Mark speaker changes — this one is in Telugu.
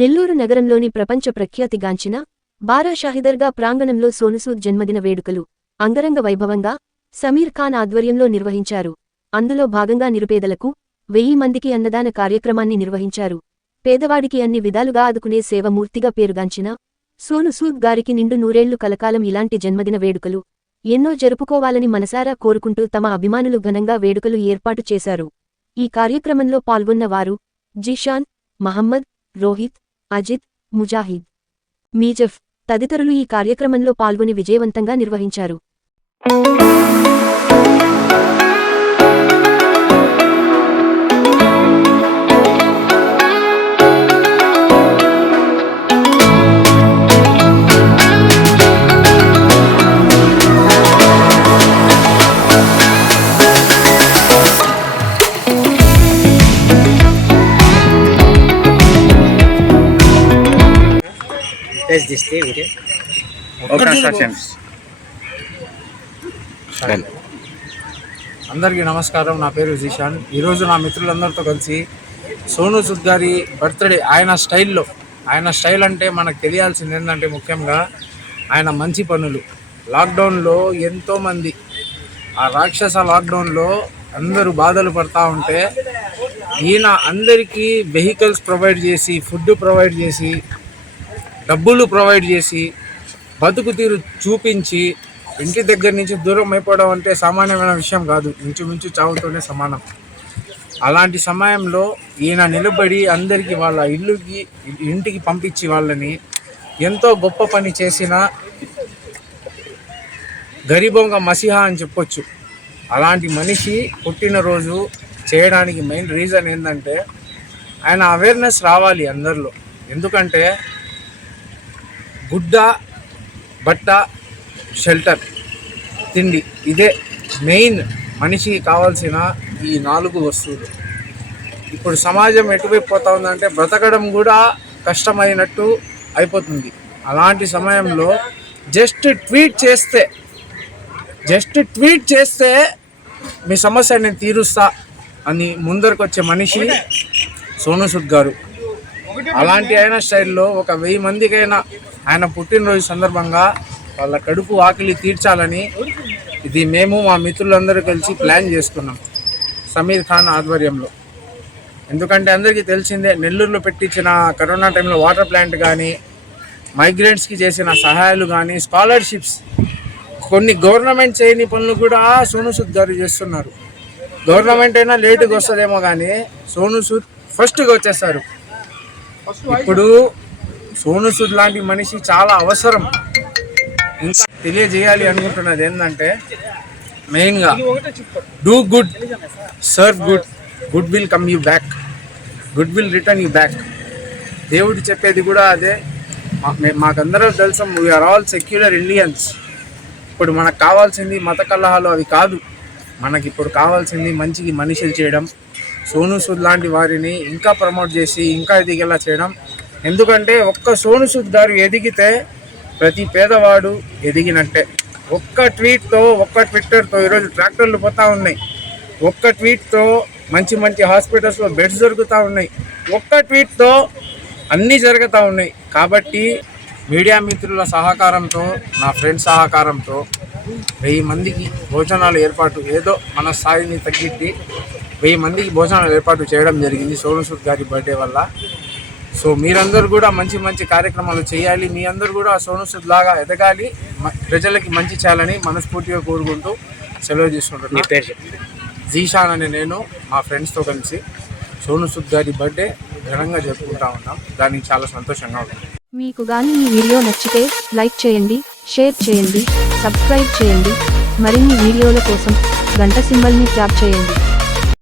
Speaker 1: నెల్లూరు నగరంలోని ప్రపంచ ప్రఖ్యాతిగాంచిన బారా షాహిదర్గా ప్రాంగణంలో సోనుసూద్ జన్మదిన వేడుకలు అంగరంగ వైభవంగా సమీర్ ఖాన్ ఆధ్వర్యంలో నిర్వహించారు అందులో భాగంగా నిరుపేదలకు వెయ్యి మందికి అన్నదాన కార్యక్రమాన్ని నిర్వహించారు పేదవాడికి అన్ని విధాలుగా ఆదుకునే సేవమూర్తిగా పేరుగాంచిన సోనుసూద్ గారికి నిండు నూరేళ్లు కలకాలం ఇలాంటి జన్మదిన వేడుకలు ఎన్నో జరుపుకోవాలని మనసారా కోరుకుంటూ తమ అభిమానులు ఘనంగా వేడుకలు ఏర్పాటు చేశారు ఈ కార్యక్రమంలో పాల్గొన్న వారు జిషాన్ మహమ్మద్ రోహిత్ అజిత్ ముజాహిద్ మీజఫ్ తదితరులు ఈ కార్యక్రమంలో పాల్గొని విజయవంతంగా నిర్వహించారు
Speaker 2: అందరికీ నమస్కారం నా పేరు జిషాన్ ఈరోజు నా మిత్రులందరితో కలిసి సోను సుద్ గారి బర్త్డే ఆయన స్టైల్లో ఆయన స్టైల్ అంటే మనకు తెలియాల్సింది ఏంటంటే ముఖ్యంగా ఆయన మంచి పనులు లాక్డౌన్లో ఎంతోమంది ఆ రాక్షస లాక్డౌన్లో అందరూ బాధలు పడతా ఉంటే ఈయన అందరికీ వెహికల్స్ ప్రొవైడ్ చేసి ఫుడ్ ప్రొవైడ్ చేసి డబ్బులు ప్రొవైడ్ చేసి బతుకు తీరు చూపించి ఇంటి దగ్గర నుంచి దూరం అయిపోవడం అంటే సామాన్యమైన విషయం కాదు ఇంచుమించు చావుతోనే సమానం అలాంటి సమయంలో ఈయన నిలబడి అందరికీ వాళ్ళ ఇల్లుకి ఇంటికి పంపించి వాళ్ళని ఎంతో గొప్ప పని చేసిన గరీబొంగ మసిహా అని చెప్పొచ్చు అలాంటి మనిషి పుట్టినరోజు చేయడానికి మెయిన్ రీజన్ ఏంటంటే ఆయన అవేర్నెస్ రావాలి అందరిలో ఎందుకంటే గుడ్డ బట్ట షెల్టర్ తిండి ఇదే మెయిన్ మనిషికి కావాల్సిన ఈ నాలుగు వస్తువులు ఇప్పుడు సమాజం ఎటువైపు పోతా ఉందంటే బ్రతకడం కూడా కష్టమైనట్టు అయిపోతుంది అలాంటి సమయంలో జస్ట్ ట్వీట్ చేస్తే జస్ట్ ట్వీట్ చేస్తే మీ సమస్య నేను తీరుస్తా అని ముందరకొచ్చే వచ్చే మనిషి సోను గారు అలాంటి ఆయన స్టైల్లో ఒక వెయ్యి మందికైనా ఆయన పుట్టినరోజు సందర్భంగా వాళ్ళ కడుపు ఆకలి తీర్చాలని ఇది మేము మా మిత్రులందరూ కలిసి ప్లాన్ చేసుకున్నాం సమీర్ ఖాన్ ఆధ్వర్యంలో ఎందుకంటే అందరికీ తెలిసిందే నెల్లూరులో పెట్టించిన కరోనా టైంలో వాటర్ ప్లాంట్ కానీ మైగ్రెంట్స్కి చేసిన సహాయాలు కానీ స్కాలర్షిప్స్ కొన్ని గవర్నమెంట్ చేయని పనులు కూడా సోను సూద్ గారు చేస్తున్నారు గవర్నమెంట్ అయినా లేటుగా వస్తుందేమో కానీ సోను సూద్ ఫస్ట్గా వచ్చేస్తారు ఇప్పుడు సోను సుద్ లాంటి మనిషి చాలా అవసరం ఇంకా తెలియజేయాలి అనుకుంటున్నది ఏంటంటే మెయిన్గా do good serve good good will come you back good will return you back దేవుడు చెప్పేది కూడా అదే మాకందరూ తెలుసు వీఆర్ ఆల్ సెక్యులర్ ఇండియన్స్ ఇప్పుడు మనకు కావాల్సింది మత కలహాలు అవి కాదు మనకి ఇప్పుడు కావాల్సింది మంచికి మనుషులు చేయడం సోను సూద్ లాంటి వారిని ఇంకా ప్రమోట్ చేసి ఇంకా ఎదిగేలా చేయడం ఎందుకంటే ఒక్క సోను సూద్ గారు ఎదిగితే ప్రతి పేదవాడు ఎదిగినట్టే ఒక్క ట్వీట్తో ఒక్క ట్విట్టర్తో ఈరోజు ట్రాక్టర్లు పోతూ ఉన్నాయి ఒక్క ట్వీట్తో మంచి మంచి హాస్పిటల్స్లో బెడ్స్ దొరుకుతూ ఉన్నాయి ఒక్క ట్వీట్తో అన్నీ జరుగుతూ ఉన్నాయి కాబట్టి మీడియా మిత్రుల సహకారంతో నా ఫ్రెండ్ సహకారంతో వెయ్యి మందికి భోజనాలు ఏర్పాటు ఏదో మన స్థాయిని తగ్గిట్టి వెయ్యి మందికి భోజనాలు ఏర్పాటు చేయడం జరిగింది సోను సూద్ గారి బర్త్డే వల్ల సో మీరందరూ కూడా మంచి మంచి కార్యక్రమాలు చేయాలి మీ అందరూ కూడా సోను సూద్ లాగా ఎదగాలి ప్రజలకి మంచి చేయాలని మనస్ఫూర్తిగా కోరుకుంటూ సెలవు తీసుకుంటున్నాను జీషాన్ అనే నేను మా ఫ్రెండ్స్తో కలిసి సోను సూద్ గారి బర్త్డే ఘనంగా జరుపుకుంటా ఉన్నాం దానికి చాలా సంతోషంగా ఉంది మీకు కానీ ఈ వీడియో నచ్చితే లైక్ చేయండి షేర్ చేయండి సబ్స్క్రైబ్ చేయండి మరిన్ని వీడియోల కోసం గంట సింబల్ని ట్యాప్ చేయండి